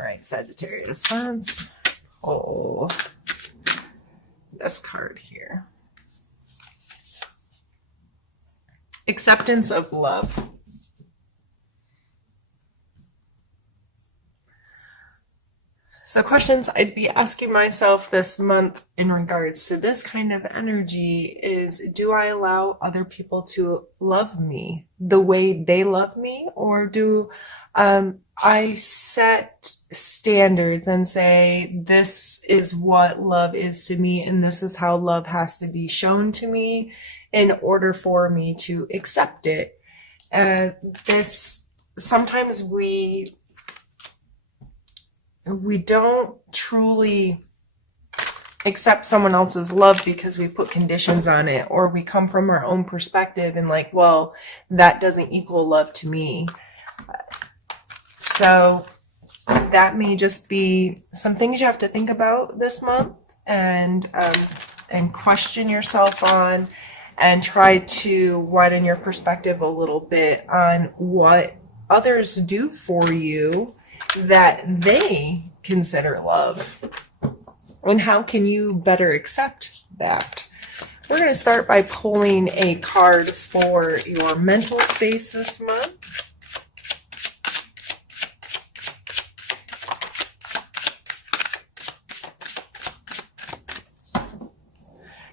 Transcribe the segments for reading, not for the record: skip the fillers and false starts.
All right, Sagittarius, let's pull this card here. Acceptance of love. So questions I'd be asking myself this month in regards to this kind of energy is, do I allow other people to love me the way they love me? Or do I set standards and say, this is what love is to me, and this is how love has to be shown to me in order for me to accept it? Sometimes we don't truly accept someone else's love because we put conditions on it, or we come from our own perspective and like, well, that doesn't equal love to me. So that may just be some things you have to think about this month, and question yourself on, and try to widen your perspective a little bit on what others do for you that they consider love, and how can you better accept that. We're going to start by pulling a card for your mental space this month.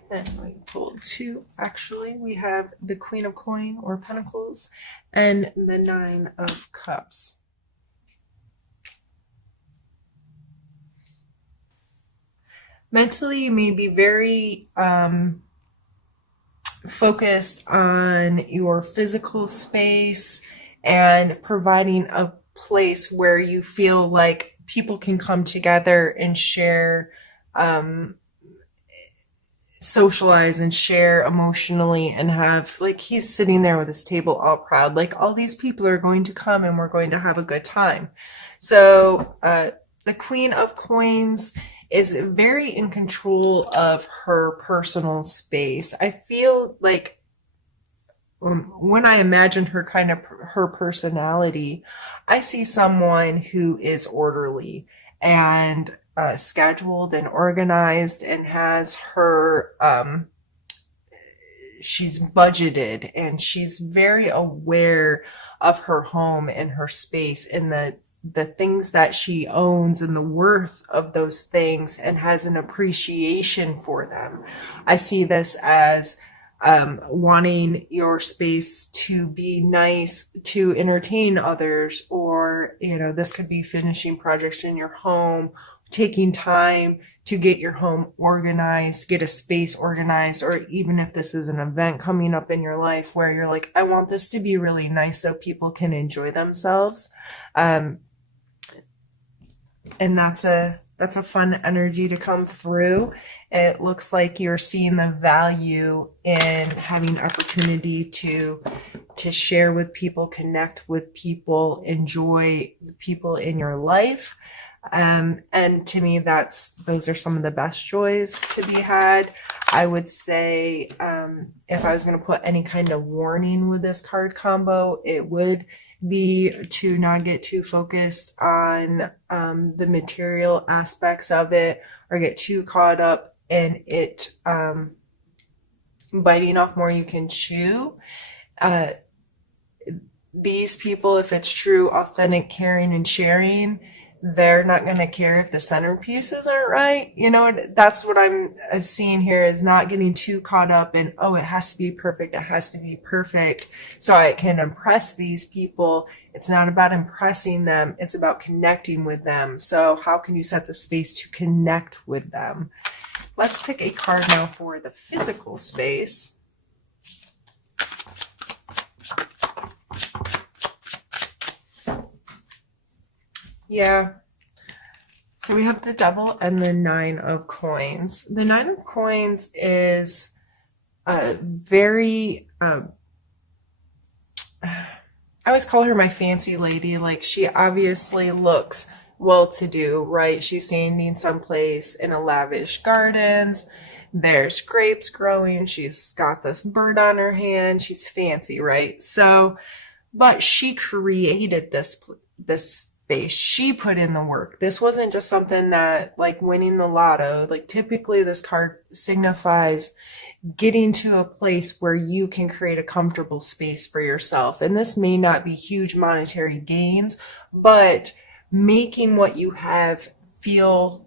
And we pulled two. Actually, we have the Queen of Coin or Pentacles and the Nine of Cups. Mentally, you may be very focused on your physical space and providing a place where you feel like people can come together and share, socialize and share emotionally, and have, like, he's sitting there with his table all proud, like all these people are going to come and we're going to have a good time. So the Queen of Coins is very in control of her personal space. I feel like when I imagine her her personality, I see someone who is orderly and scheduled and organized, and has her, she's budgeted, and she's very aware of her home and her space and the things that she owns and the worth of those things, and has an appreciation for them. I see this as wanting your space to be nice, to entertain others, or, this could be finishing projects in your home, taking time to get your home organized, get a space organized, or even if this is an event coming up in your life where you're like, I want this to be really nice so people can enjoy themselves. And that's a fun energy to come through. It looks like you're seeing the value in having opportunity to share with people, connect with people, enjoy the people in your life. And to me, those are some of the best joys to be had. I would say, if I was going to put any kind of warning with this card combo, it would be to not get too focused on the material aspects of it, or get too caught up in it biting off more you can chew. These people, if it's true, authentic, caring, and sharing, they're not going to care if the centerpieces aren't right. That's what I'm seeing here, is not getting too caught up in, oh, it has to be perfect. It has to be perfect so I can impress these people. It's not about impressing them. It's about connecting with them. So how can you set the space to connect with them? Let's pick a card now for the physical space. Yeah. So we have the Devil and the Nine of Coins. The Nine of Coins is very, I always call her my fancy lady. Like, she obviously looks well-to-do, right? She's standing someplace in a lavish gardens. There's grapes growing. She's got this bird on her hand. She's fancy, right? So, but she created this space. She put in the work. This wasn't just something that, like winning the lotto. Like typically this card signifies getting to a place where you can create a comfortable space for yourself. And this may not be huge monetary gains, but making what you have feel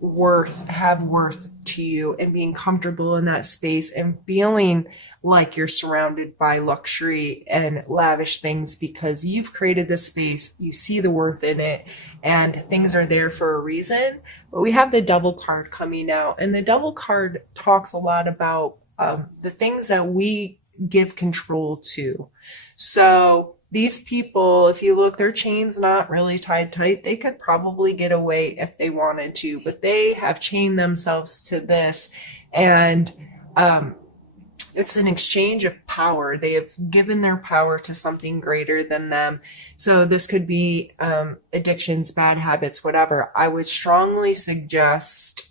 worth to you, and being comfortable in that space and feeling like you're surrounded by luxury and lavish things because you've created this space, you see the worth in it, and things are there for a reason. But we have the Devil card coming out, and the Devil card talks a lot about the things that we give control to. So these people, if you look, their chain's not really tied tight. They could probably get away if they wanted to, but they have chained themselves to this. And it's an exchange of power. They have given their power to something greater than them. So this could be addictions, bad habits, whatever. I would strongly suggest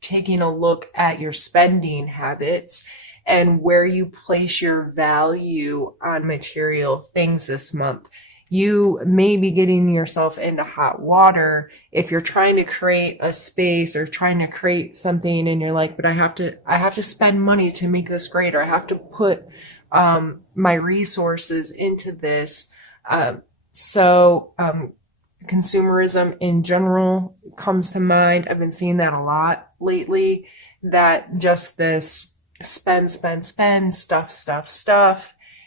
taking a look at your spending habits and where you place your value on material things this month. You may be getting yourself into hot water if you're trying to create a space or trying to create something and you're like, but I have to spend money to make this greater. I have to put my resources into this. Consumerism in general comes to mind. I've been seeing that a lot lately, that just this spend, stuff.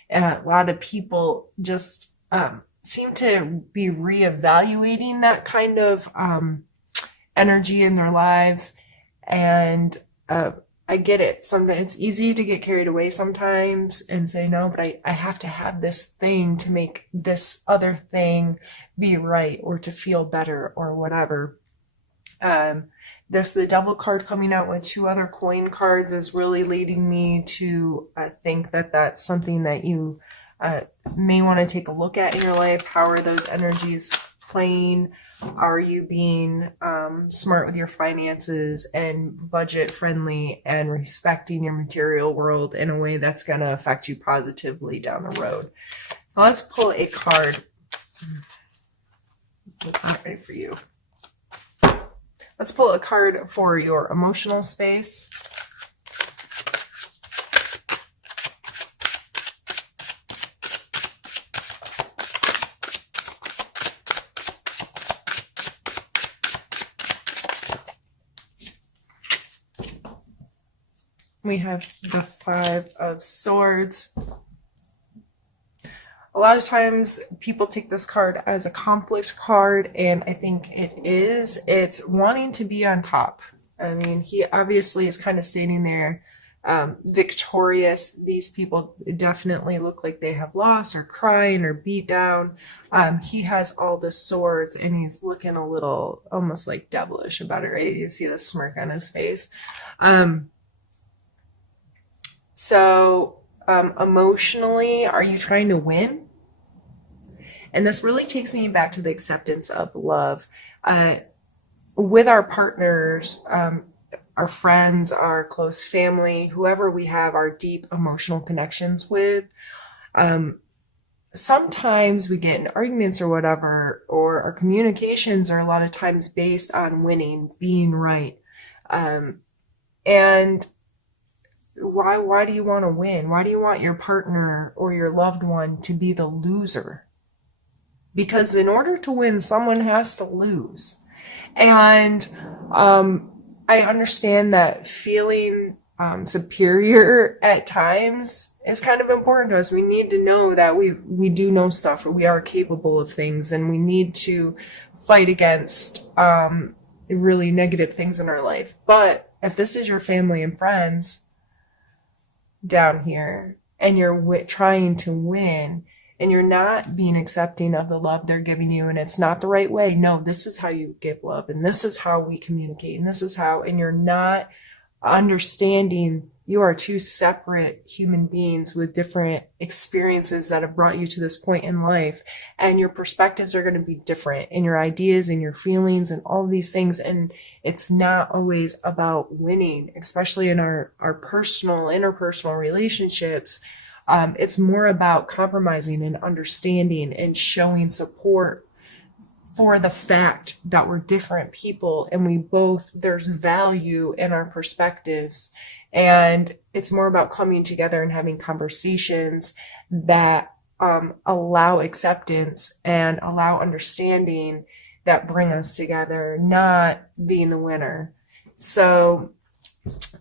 A lot of people just seem to be reevaluating that kind of energy in their lives. And I get it. Sometimes it's easy to get carried away sometimes and say, no, but I have to have this thing to make this other thing be right or to feel better or whatever. There's the Devil card coming out with 2 other coin cards is really leading me to think that that's something that you may want to take a look at in your life. How are those energies playing? Are you being smart with your finances and budget friendly and respecting your material world in a way that's going to affect you positively down the road? Now let's pull a card. I'm ready for you. Let's pull a card for your emotional space. We have the 5 of Swords. A lot of times people take this card as a conflict card, and I think it is. It's wanting to be on top. I mean, he obviously is kind of standing there victorious. These people definitely look like they have lost or crying or beat down. He has all the swords and he's looking a little almost like devilish about it, right? You see the smirk on his face. Emotionally, are you trying to win? And this really takes me back to the acceptance of love. With our partners, our friends, our close family, whoever we have our deep emotional connections with, sometimes we get in arguments or whatever, or our communications are a lot of times based on winning, being right. And why do you want to win? Why do you want your partner or your loved one to be the loser? Because in order to win, someone has to lose. And I understand that feeling superior at times is kind of important to us. We need to know that we do know stuff, or we are capable of things, and we need to fight against really negative things in our life. But if this is your family and friends down here, and you're trying to win, and you're not being accepting of the love they're giving you, and it's not the right way. No, this is how you give love, and this is how we communicate, and this is how, and you're not understanding you are 2 separate human beings with different experiences that have brought you to this point in life, and your perspectives are going to be different, and your ideas and your feelings and all these things. And it's not always about winning, especially in our personal, interpersonal relationships. It's more about compromising and understanding and showing support for the fact that we're different people and there's value in our perspectives. And it's more about coming together and having conversations that allow acceptance and allow understanding, that bring us together, not being the winner. So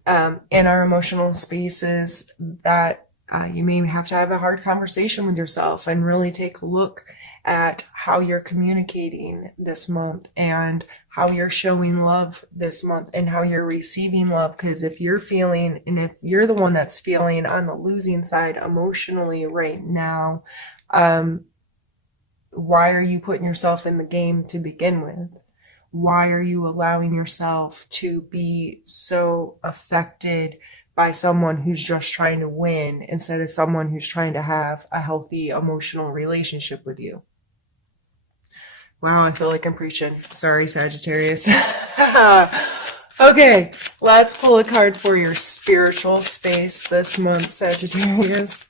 in our emotional spaces, that you may have to have a hard conversation with yourself and really take a look at how you're communicating this month and how you're showing love this month and how you're receiving love. Because if you're the one that's feeling on the losing side emotionally right now, why are you putting yourself in the game to begin with? Why are you allowing yourself to be so affected by someone who's just trying to win instead of someone who's trying to have a healthy emotional relationship with you? Wow, I feel like I'm preaching. Sorry, Sagittarius. Okay, let's pull a card for your spiritual space this month, Sagittarius.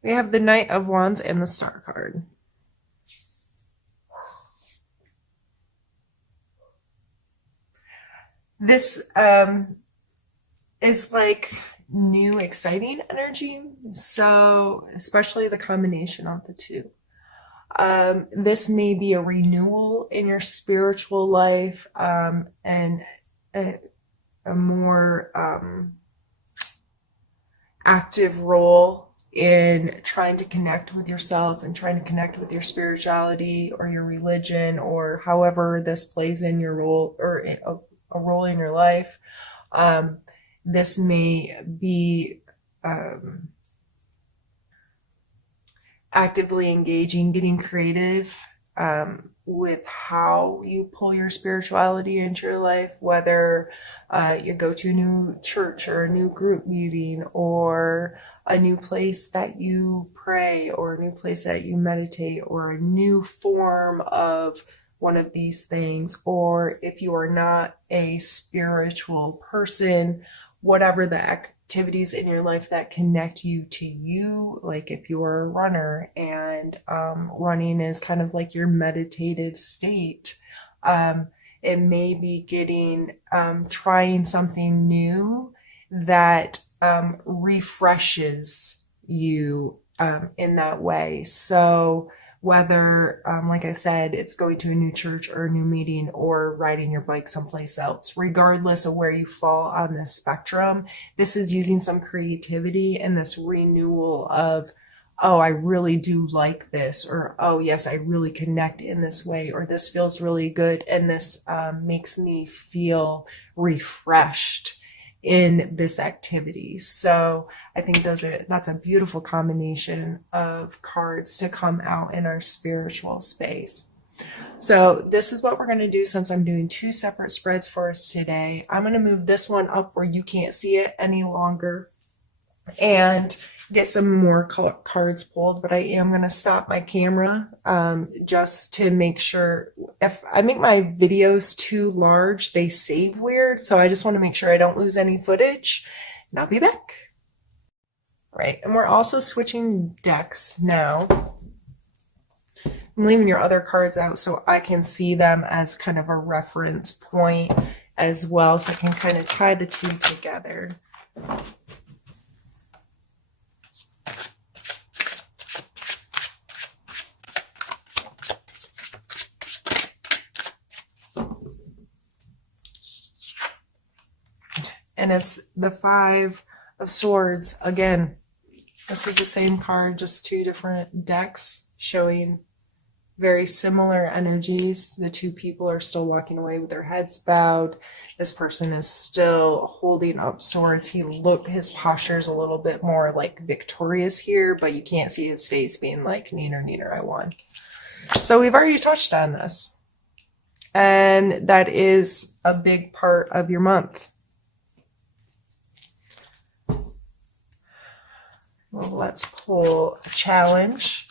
We have the Knight of Wands and the Star card. This is like new, exciting energy. So, especially the combination of the two. This may be a renewal in your spiritual life, and a more active role in trying to connect with yourself and trying to connect with your spirituality or your religion, or however this plays in your role, or a role in your life. This may be actively engaging, getting creative with how you pull your spirituality into your life, whether you go to a new church or a new group meeting or a new place that you pray or a new place that you meditate or a new form of one of these things. Or if you are not a spiritual person, whatever the activities in your life that connect you to you, like if you're a runner and running is kind of like your meditative state, it may be trying something new that refreshes you in that way. So whether, like I said, it's going to a new church or a new meeting or riding your bike someplace else, regardless of where you fall on this spectrum, this is using some creativity and this renewal of, oh, I really do like this, or, oh, yes, I really connect in this way, or this feels really good, and this makes me feel refreshed in this activity. So I think that's a beautiful combination of cards to come out in our spiritual space. So this is what we're going to do since I'm doing two separate spreads for us today. I'm going to move this one up where you can't see it any longer and get some more cards pulled, but I am going to stop my camera just to make sure. If I make my videos too large, they save weird, so I just want to make sure I don't lose any footage, and I'll be back. Right, and we're also switching decks now. I'm leaving your other cards out so I can see them as kind of a reference point as well, so I can kind of tie the two together. And it's the Five of Swords. Again, this is the same card, just two different decks showing very similar energies. The two people are still walking away with their heads bowed. This person is still holding up swords. His posture is a little bit more like victorious here, but you can't see his face being like, neener, neener, I won. So we've already touched on this. And that is a big part of your month. Well, let's pull a challenge.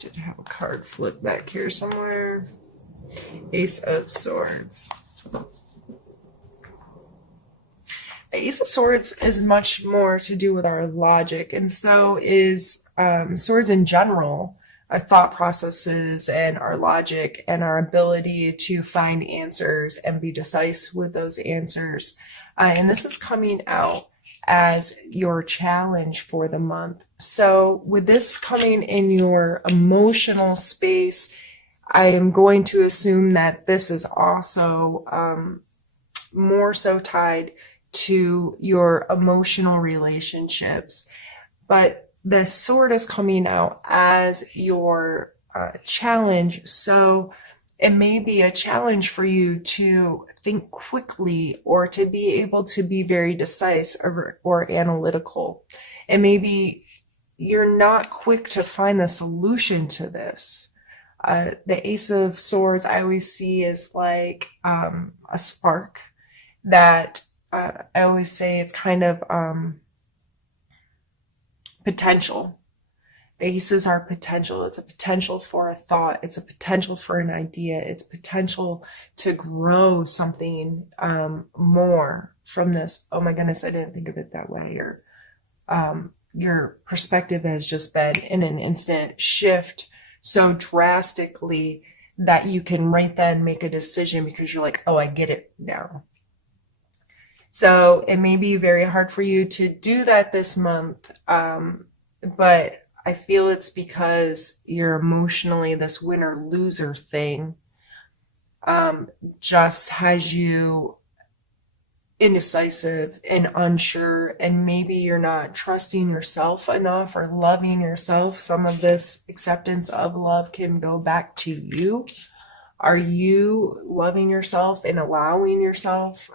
Did have a card flip back here somewhere. Ace of Swords. The Ace of Swords is much more to do with our logic, and so is swords in general. Our thought processes and our logic and our ability to find answers and be decisive with those answers. And this is coming out as your challenge for the month. So with this coming in your emotional space, I am going to assume that this is also more so tied to your emotional relationships. But the sword is coming out as your challenge. So it may be a challenge for you to think quickly or to be able to be very decisive or analytical. And maybe you're not quick to find the solution to this. The Ace of Swords I always see is like a spark that I always say it's kind of potential. The aces are potential. It's a potential for a thought. It's a potential for an idea. It's potential to grow something more from this. Oh my goodness, I didn't think of it that way. Or your perspective has just been in an instant shift so drastically that you can right then make a decision because you're like, oh, I get it now. So it may be very hard for you to do that this month, but I feel it's because you're emotionally, this winner-loser thing just has you indecisive and unsure, and maybe you're not trusting yourself enough or loving yourself. Some of this acceptance of love can go back to you. Are you loving yourself and allowing yourself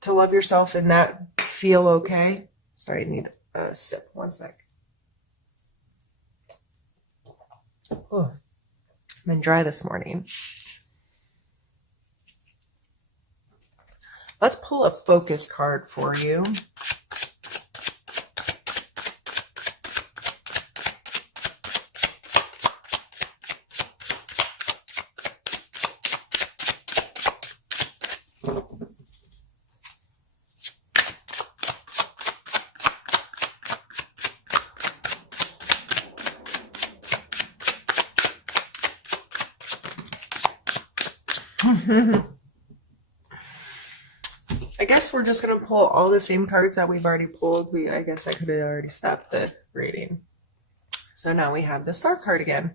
to love yourself and that feel okay? Sorry, I need a sip. One sec. Oh, I've been dry this morning. Let's pull a focus card for you. I guess we're just going to pull all the same cards that we've already pulled. I guess I could have already stopped the reading. So now we have the Star card again.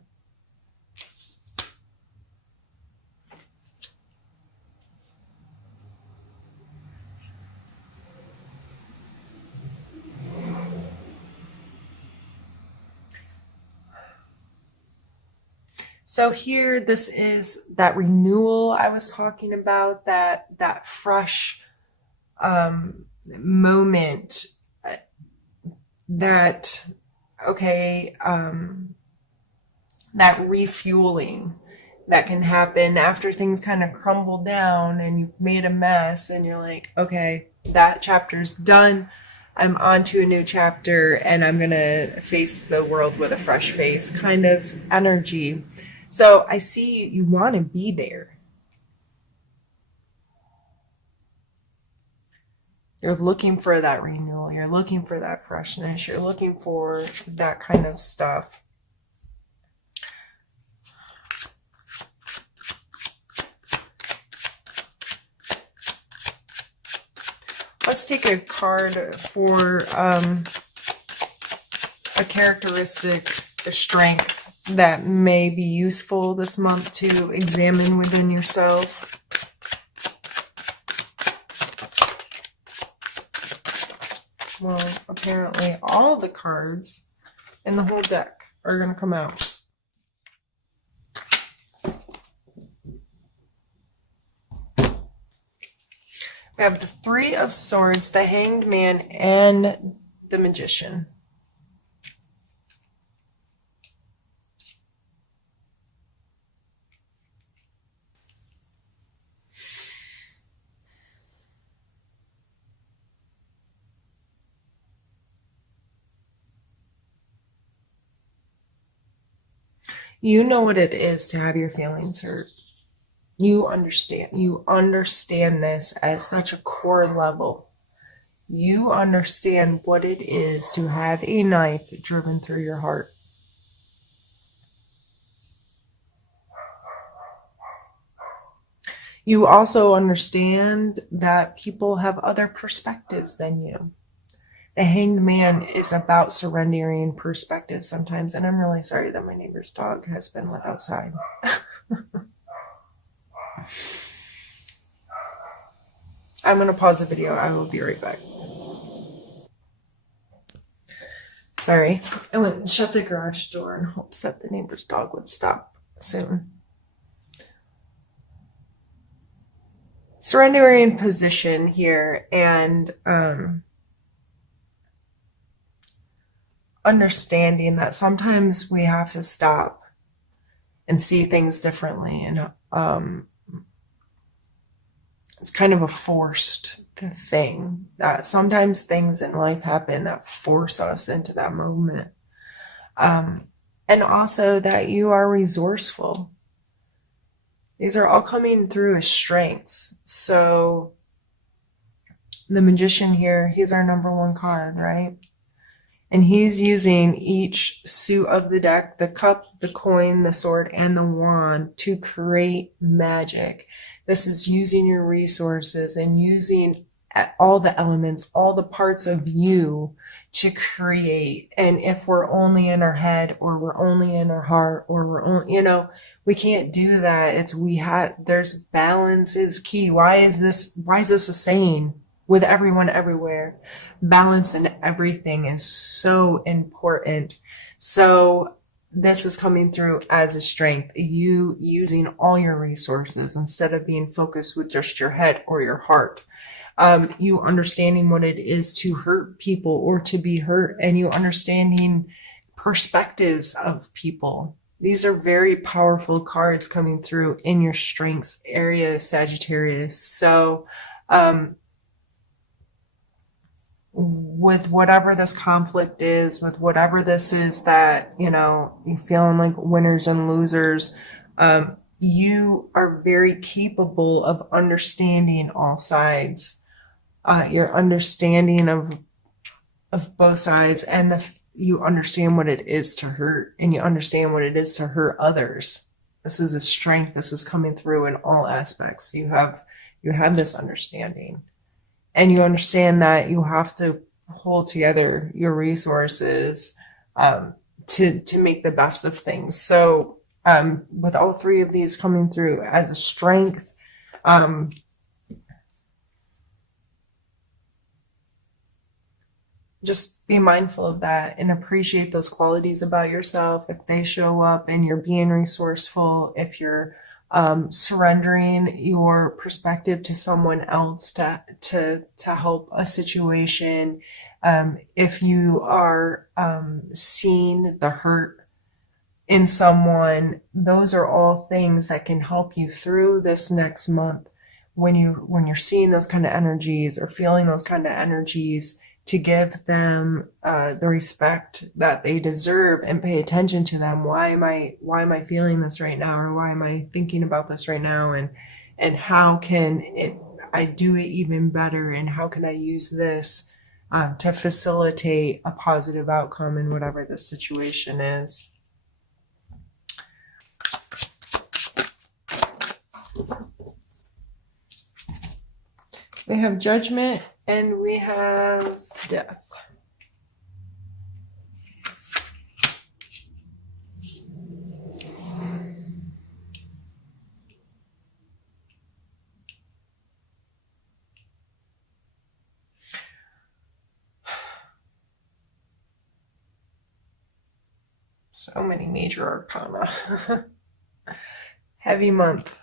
So here, this is that renewal I was talking about, that fresh moment, that refueling that can happen after things kind of crumble down and you've made a mess and you're like, okay, that chapter's done. I'm on to a new chapter and I'm going to face the world with a fresh face kind of energy. So I see you want to be there. You're looking for that renewal. You're looking for that freshness. You're looking for that kind of stuff. Let's take a card for a characteristic, a strength that may be useful this month to examine within yourself. Well, apparently all the cards in the whole deck are going to come out. We have the Three of Swords, the Hanged Man, and the Magician. You know what it is to have your feelings hurt. You understand this at such a core level. You understand what it is to have a knife driven through your heart. You also understand that people have other perspectives than you. The Hanged Man is about surrendering perspective sometimes, and I'm really sorry that my neighbor's dog has been let outside. I'm going to pause the video. I will be right back. Sorry. I went and shut the garage door in hopes that the neighbor's dog would stop soon. Surrendering position here and understanding that sometimes we have to stop and see things differently, and it's kind of a forced thing that sometimes things in life happen that force us into that moment, and also that you are resourceful. These are all coming through as strengths. So the Magician here, he's our number one card, right? And he's using each suit of the deck, the cup, the coin, the sword, and the wand to create magic. This is using your resources and using all the elements, all the parts of you to create. And if we're only in our head, or we're only in our heart, or we're only, we can't do that. There's balance is key. Why is this a saying with everyone everywhere? Balance in everything is so important. So this is coming through as a strength. You using all your resources instead of being focused with just your head or your heart. You understanding what it is to hurt people or to be hurt, and you understanding perspectives of people. These are very powerful cards coming through in your strengths area, Sagittarius. So, with whatever this conflict is, with whatever this is that, you're feeling like winners and losers, you are very capable of understanding all sides. Your understanding of both sides, and you understand what it is to hurt, and you understand what it is to hurt others. This is a strength. This is coming through in all aspects. You have this understanding, and you understand that you have to hold together your resources to make the best of things. So with all three of these coming through as a strength, just be mindful of that and appreciate those qualities about yourself if they show up, and you're being resourceful, if you're surrendering your perspective to someone else to help a situation, if you are seeing the hurt in someone. Those are all things that can help you through this next month when you're seeing those kind of energies or feeling those kind of energies, to give them the respect that they deserve and pay attention to them. Why am I feeling this right now, or why am I thinking about this right now, and how can I do it even better, and how can I use this to facilitate a positive outcome in whatever the situation is. We have Judgment and we have Death. So many major arcana. Heavy month.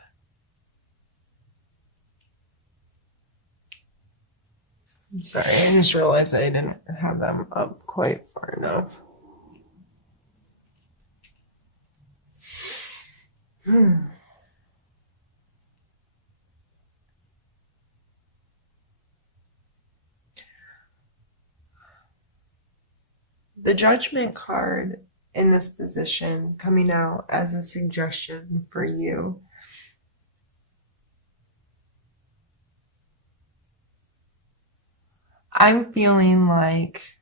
I'm sorry, I just realized I didn't have them up quite far enough. The Judgment card in this position coming out as a suggestion for you. I'm feeling like,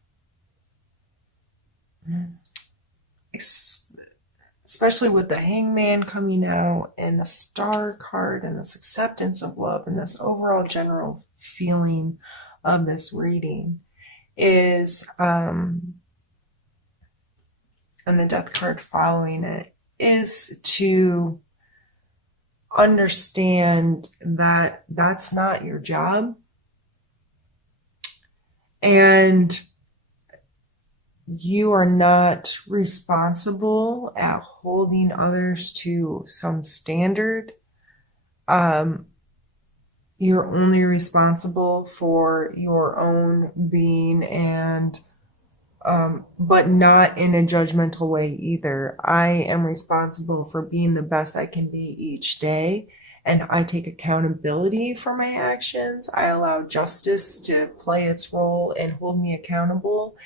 especially with the Hangman coming out and the Star card and this acceptance of love and this overall general feeling of this reading is, and the Death card following it, is to understand that that's not your job. And you are not responsible at holding others to some standard. You're only responsible for your own being, and but not in a judgmental way either. I am responsible for being the best I can be each day, and I take accountability for my actions. I allow justice to play its role and hold me accountable.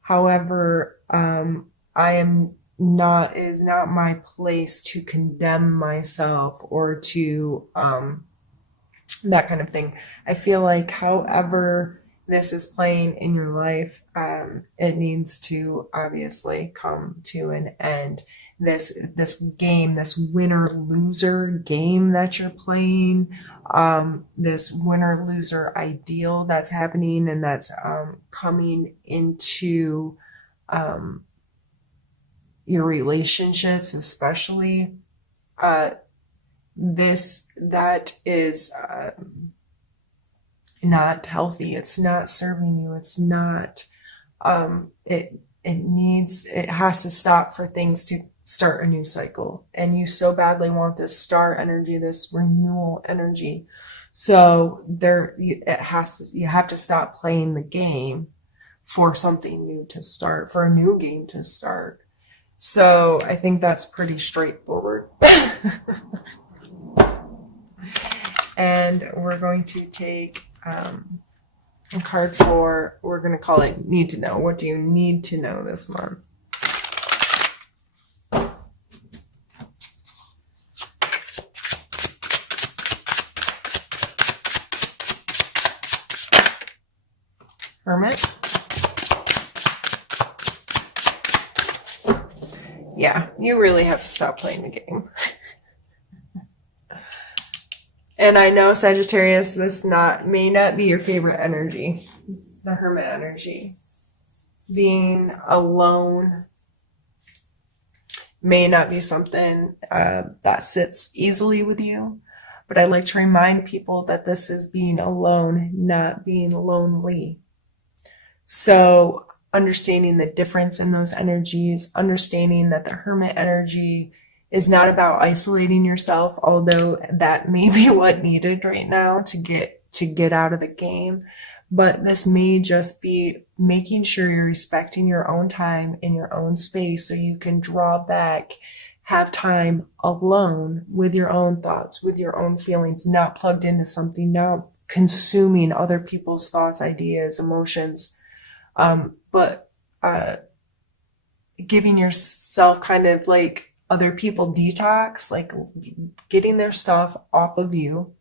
However, I am not, it is not my place to condemn myself or to that kind of thing. I feel like, however this is playing in your life, it needs to obviously come to an end. This game, this winner loser game that you're playing, this winner loser ideal that's happening and that's coming into your relationships, especially, that is not healthy. It's not serving you. It's not, it has to stop for things to start a new cycle. And you so badly want this star energy, this renewal energy. So you have to stop playing the game for something new to start, for a new game to start. So I think that's pretty straightforward. And we're going to take a card for, we're going to call it Need to Know. What do you need to know this month? Hermit. Yeah, you really have to stop playing the game. And I know, Sagittarius, this may not be your favorite energy, the Hermit energy. Being alone may not be something that sits easily with you, but I'd like to remind people that this is being alone, not being lonely. So understanding the difference in those energies, understanding that the Hermit energy is not about isolating yourself, although that may be what needed right now to get out of the game. But this may just be making sure you're respecting your own time in your own space so you can draw back, have time alone with your own thoughts, with your own feelings, not plugged into something, not consuming other people's thoughts, ideas, emotions, but giving yourself kind of like other people detox, like getting their stuff off of you,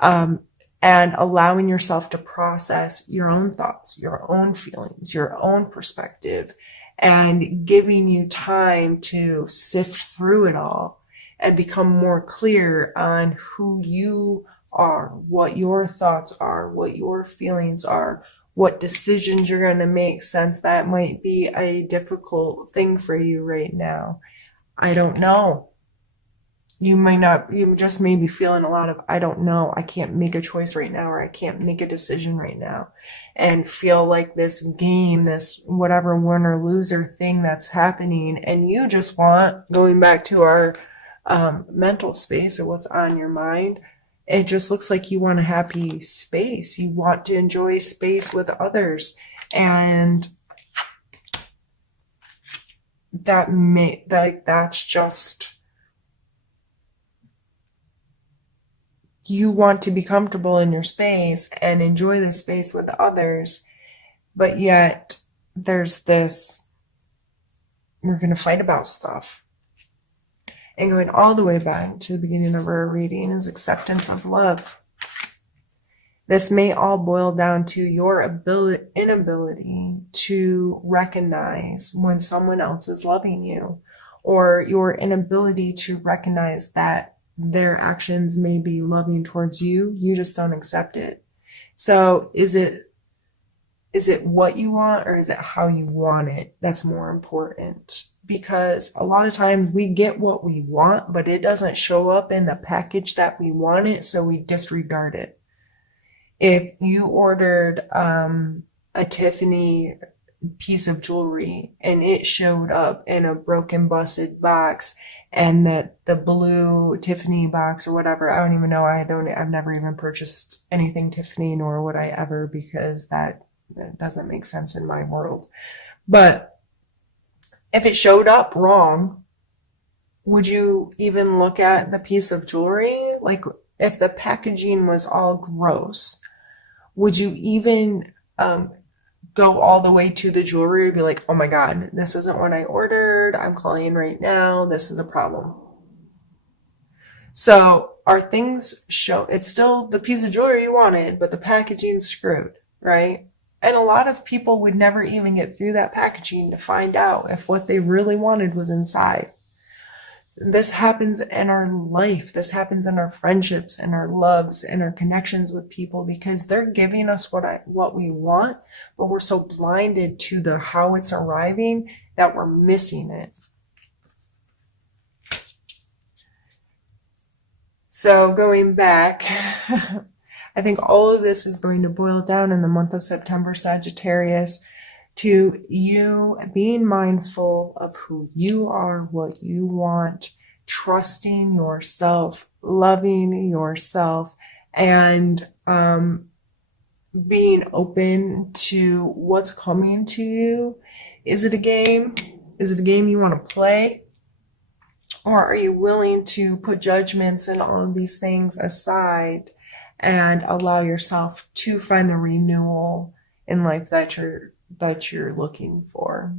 and allowing yourself to process your own thoughts, your own feelings, your own perspective, and giving you time to sift through it all and become more clear on who you are, what your thoughts are, what your feelings are, what decisions you're going to make, since that might be a difficult thing for you right now. I don't know. You just may be feeling a lot of, I don't know, I can't make a choice right now, or I can't make a decision right now, and feel like this game, this whatever winner loser thing that's happening, and you just want, going back to our mental space or what's on your mind, It just looks like you want a happy space. You want to enjoy space with others. And that's just, you want to be comfortable in your space and enjoy the space with others, but yet there's this, you're going to fight about stuff. And going all the way back to the beginning of our reading is acceptance of love. This may all boil down to your inability to recognize when someone else is loving you, or your inability to recognize that their actions may be loving towards you. You just don't accept it. So is it what you want, or is it how you want it that's more important? Because a lot of times we get what we want, but it doesn't show up in the package that we want it, so we disregard it. If you ordered a Tiffany piece of jewelry and it showed up in a broken, busted box, and the blue Tiffany box or whatever, I don't even know. I've never even purchased anything Tiffany, nor would I ever, because that doesn't make sense in my world. But if it showed up wrong, would you even look at the piece of jewelry? Like, if the packaging was all gross, would you even go all the way to the jewelry and be like, oh my God, this isn't what I ordered. I'm calling right now. This is a problem. So our things show, it's still the piece of jewelry you wanted, but the packaging's screwed, right? And a lot of people would never even get through that packaging to find out if what they really wanted was inside. This happens in our life. This happens in our friendships and our loves and our connections with people, because they're giving us what we want, but we're so blinded to the how it's arriving that we're missing it. So going back, I think all of this is going to boil down in the month of September, Sagittarius, to you being mindful of who you are, what you want, trusting yourself, loving yourself, and being open to what's coming to you. Is it a game? Is it a game you want to play? Or are you willing to put judgments and all of these things aside and allow yourself to find the renewal in life that you're looking for?